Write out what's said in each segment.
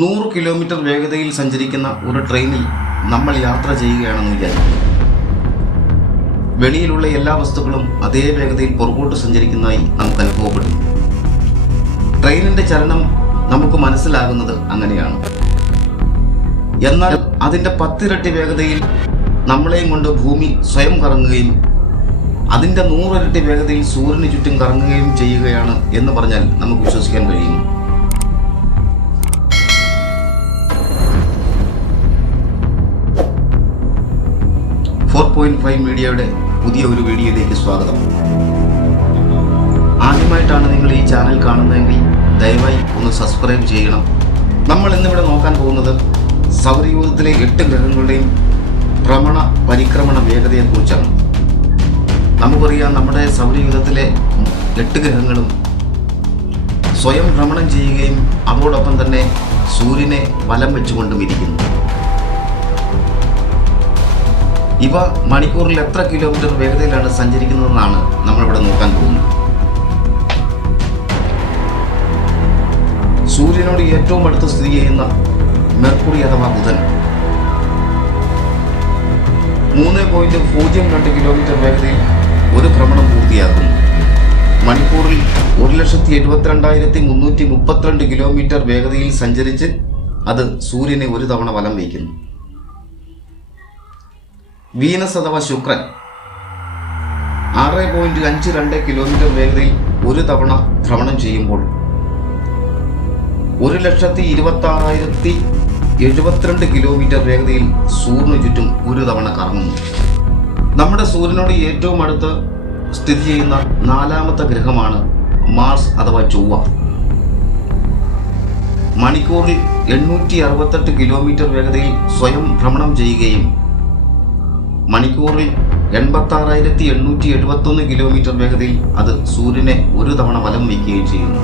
നൂറ് കിലോമീറ്റർ വേഗതയിൽ സഞ്ചരിക്കുന്ന ഒരു ട്രെയിനിൽ നമ്മൾ യാത്ര ചെയ്യുകയാണെന്ന് വിചാരിക്കുക വെളിയിലുള്ള എല്ലാ വസ്തുക്കളും അതേ വേഗതയിൽ പുറകോട്ട് സഞ്ചരിക്കുന്നതായി നമുക്ക് അനുഭവപ്പെടുന്നു. ട്രെയിനിന്റെ ചലനം നമുക്ക് മനസ്സിലാകുന്നത് അങ്ങനെയാണ്. എന്നാൽ അതിന്റെ പത്തിരട്ടി വേഗതയിൽ നമ്മളെയും കൊണ്ട് ഭൂമി സ്വയം കറങ്ങുകയും അതിന്റെ നൂറിരട്ടി വേഗതയിൽ സൂര്യന് ചുറ്റും കറങ്ങുകയും ചെയ്യുകയാണ് എന്ന് പറഞ്ഞാൽ നമുക്ക് വിശ്വസിക്കാൻ കഴിയുന്നു പോയിന്റ് ഫൈവ് മീഡിയയുടെ പുതിയ ഒരു വീഡിയോയിലേക്ക് സ്വാഗതം. ആദ്യമായിട്ടാണ് നിങ്ങൾ ഈ ചാനൽ കാണുന്നതെങ്കിൽ ദയവായി ഒന്ന് സബ്സ്ക്രൈബ് ചെയ്യണം. നമ്മൾ ഇന്നിവിടെ നോക്കാൻ പോകുന്നത് സൗരയൂഥത്തിലെ എട്ട് ഗ്രഹങ്ങളുടെയും ഭ്രമണ പരിക്രമണ വേഗതയെക്കുറിച്ചാണ്. നമുക്കറിയാം നമ്മുടെ സൗരയൂഥത്തിലെ എട്ട് ഗ്രഹങ്ങളും സ്വയം ഭ്രമണം ചെയ്യുകയും അതോടൊപ്പം തന്നെ സൂര്യനെ വലം വെച്ചുകൊണ്ടും ഇരിക്കുന്നു. ഇവ മണിക്കൂറിൽ എത്ര കിലോമീറ്റർ വേഗതയിലാണ് സഞ്ചരിക്കുന്നതെന്നാണ് നമ്മളിവിടെ നോക്കാൻ പോകുന്നത്. സൂര്യനോട് ഏറ്റവും അടുത്ത് സ്ഥിതി ചെയ്യുന്ന മെർക്കുറി അഥവാ ബുധൻ. മൂന്ന് പോയിന്റ് പൂജ്യം രണ്ട് കിലോമീറ്റർ വേഗതയിൽ ഒരു ഭ്രമണം പൂർത്തിയാക്കുന്നു. മണിക്കൂറിൽ ഒരു ലക്ഷത്തി എഴുപത്തിരണ്ടായിരത്തി മുന്നൂറ്റി മുപ്പത്തിരണ്ട് കിലോമീറ്റർ വേഗതയിൽ സഞ്ചരിച്ച് അത് സൂര്യനെ ഒരു തവണ വലം വയ്ക്കുന്നു. വീനസ് അഥവാ ശുക്രൻ. ആറ് പോയിന്റ് അഞ്ച് രണ്ട് കിലോമീറ്റർ വേഗതയിൽ ഒരു തവണ ഭ്രമണം ചെയ്യുമ്പോൾ ഒരു ലക്ഷത്തി ഇരുപത്തി ആറായിരത്തി എഴുപത്തിരണ്ട് കിലോമീറ്റർ വേഗതയിൽ സൂര്യന് ചുറ്റും ഒരു തവണ കറങ്ങുന്നു. നമ്മുടെ സൂര്യനോട് ഏറ്റവും അടുത്ത് സ്ഥിതി ചെയ്യുന്ന നാലാമത്തെ ഗ്രഹമാണ് മാർസ് അഥവാ ചൊവ്വ. മണിക്കൂറിൽ എണ്ണൂറ്റി അറുപത്തെട്ട് കിലോമീറ്റർ വേഗതയിൽ സ്വയം ഭ്രമണം ചെയ്യുകയും മണിക്കൂറിൽ എൺപത്തി ആറായിരത്തി എണ്ണൂറ്റി എഴുപത്തി ഒന്ന് കിലോമീറ്റർ വേഗതയിൽ അത് സൂര്യനെ ഒരു തവണ വലം വയ്ക്കുകയും ചെയ്യുന്നു.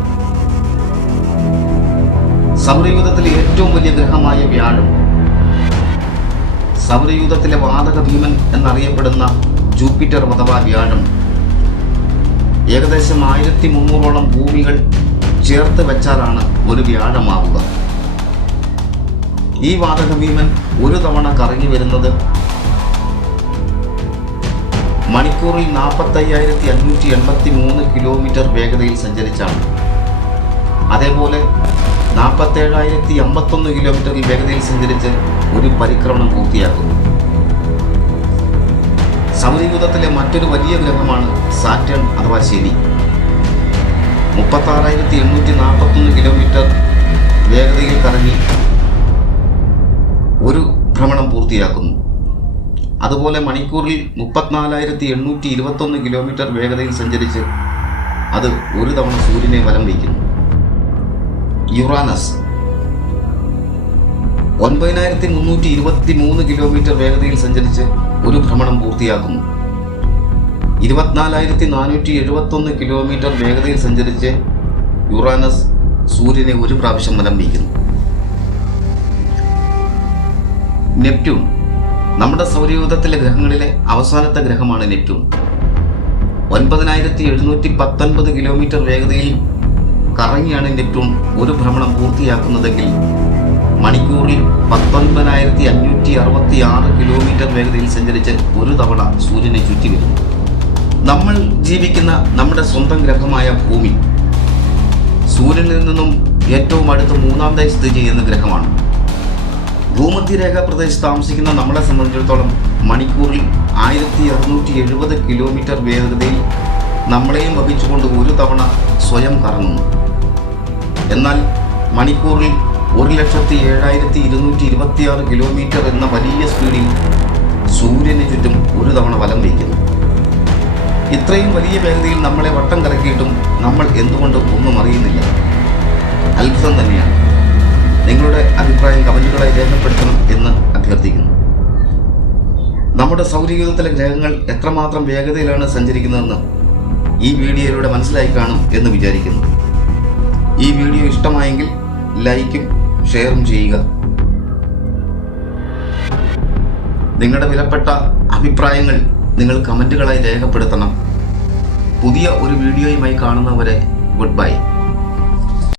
സൗരയൂഥത്തിലെ ഏറ്റവും വലിയ ഗ്രഹമായ വ്യാഴം. സൗരയൂഥത്തിലെ വാതക ഭീമൻ എന്നറിയപ്പെടുന്ന ജൂപ്പിറ്റർ അഥവാ വ്യാഴം. ഏകദേശം ആയിരത്തി മുന്നൂറോളം ഭൂമികൾ ചേർത്ത് വെച്ചാലാണ് ഒരു വ്യാഴമാവുക. ഈ വാതക ഭീമൻ ഒരു തവണ കറങ്ങി വരുന്നത് മണിക്കൂറിൽ നാൽപ്പത്തയ്യായിരത്തി അഞ്ഞൂറ്റി എൺപത്തി മൂന്ന് കിലോമീറ്റർ വേഗതയിൽ സഞ്ചരിച്ചാണ്. അതേപോലെ നാൽപ്പത്തേഴായിരത്തി അമ്പത്തൊന്ന് കിലോമീറ്ററിൽ വേഗതയിൽ സഞ്ചരിച്ച് ഒരു പരിക്രമണം പൂർത്തിയാക്കുന്നു. സൗരയൂഥത്തിലെ മറ്റൊരു വലിയ ഗ്രഹമാണ് സാറ്റേൺ അഥവാ ശനി. മുപ്പത്താറായിരത്തി എണ്ണൂറ്റി നാൽപ്പത്തൊന്ന് കിലോമീറ്റർ വേഗതയിൽ കറങ്ങി ഒരു ഭ്രമണം പൂർത്തിയാക്കുന്നു. അതുപോലെ മണിക്കൂറിൽ മുപ്പത്തിനാലായിരത്തി എണ്ണൂറ്റി ഇരുപത്തൊന്ന് കിലോമീറ്റർ വേഗതയിൽ സഞ്ചരിച്ച് അത് ഒരു തവണ സൂര്യനെ വലം വയ്ക്കുന്നു. യുറാനസ് ഒൻപതിനായിരത്തി മുന്നൂറ്റി ഇരുപത്തി മൂന്ന് കിലോമീറ്റർ വേഗതയിൽ സഞ്ചരിച്ച് ഒരു ഭ്രമണം പൂർത്തിയാക്കുന്നു. ഇരുപത്തിനാലായിരത്തി നാനൂറ്റി എഴുപത്തൊന്ന് കിലോമീറ്റർ വേഗതയിൽ സഞ്ചരിച്ച് യുറാനസ് സൂര്യനെ ഒരു പ്രാവശ്യം വലം വയ്ക്കുന്നു. നെപ്റ്റ്യൂൺ നമ്മുടെ സൗരയൂഥത്തിലെ ഗ്രഹങ്ങളിലെ അവസാനത്തെ ഗ്രഹമാണ് നെപ്റ്റ്യൂൺ. ഒൻപതിനായിരത്തി എഴുന്നൂറ്റി പത്തൊൻപത് കിലോമീറ്റർ വേഗതയിൽ കറങ്ങിയാണ് നെപ്റ്റ്യൂൺ ഒരു ഭ്രമണം പൂർത്തിയാക്കുന്നതെങ്കിൽ മണിക്കൂറിൽ പത്തൊൻപതിനായിരത്തി അഞ്ഞൂറ്റി അറുപത്തി ആറ് കിലോമീറ്റർ വേഗതയിൽ സഞ്ചരിച്ച് ഒരു തവണ സൂര്യനെ ചുറ്റി വരുന്നു നമ്മൾ ജീവിക്കുന്ന നമ്മുടെ സ്വന്തം ഗ്രഹമായ ഭൂമി സൂര്യനിൽ നിന്നും ഏറ്റവും അടുത്ത് മൂന്നാമതായി സ്ഥിതി ചെയ്യുന്ന ഗ്രഹമാണ്. ഭൂമധ്യരേഖ പ്രദേശത്ത് താമസിക്കുന്ന നമ്മളെ സംബന്ധിച്ചിടത്തോളം മണിക്കൂറിൽ ആയിരത്തി അറുന്നൂറ്റി എഴുപത് കിലോമീറ്റർ വേഗതയിൽ നമ്മളെയും വഹിച്ചുകൊണ്ട് ഒരു തവണ സ്വയം കറങ്ങുന്നു. എന്നാൽ മണിക്കൂറിൽ ഒരു ലക്ഷത്തി ഏഴായിരത്തി ഇരുന്നൂറ്റി ഇരുപത്തിയാറ് കിലോമീറ്റർ എന്ന വലിയ സ്പീഡിൽ സൂര്യന് ചുറ്റും ഒരു തവണ വലം വയ്ക്കുന്നു ഇത്രയും വലിയ വേഗതയിൽ നമ്മളെ വട്ടം കറക്കിയിട്ടും നമ്മൾ എന്തുകൊണ്ട് ഒന്നും അറിയുന്നില്ല. അത്ഭുതം തന്നെയാണ്. നിങ്ങളുടെ അഭിപ്രായം കമന്റുകളെ രേഖപ്പെടുത്തണം എന്ന് അഭ്യർത്ഥിക്കുന്നു. നമ്മുടെ സൗരയൂഥത്തിലെ ഗ്രഹങ്ങൾ എത്രമാത്രം വേഗതയിലാണ് സഞ്ചരിക്കുന്നതെന്ന് ഈ വീഡിയോയിലൂടെ മനസ്സിലായി കാണും എന്ന് വിചാരിക്കുന്നു. ഈ വീഡിയോ ഇഷ്ടമായെങ്കിൽ ലൈക്കും ഷെയറും ചെയ്യുക. നിങ്ങളുടെ വിലപ്പെട്ട അഭിപ്രായങ്ങൾ നിങ്ങൾ കമന്റുകളായി രേഖപ്പെടുത്തണം. പുതിയ ഒരു വീഡിയോയുമായി കാണുന്നവരെ ഗുഡ് ബൈ.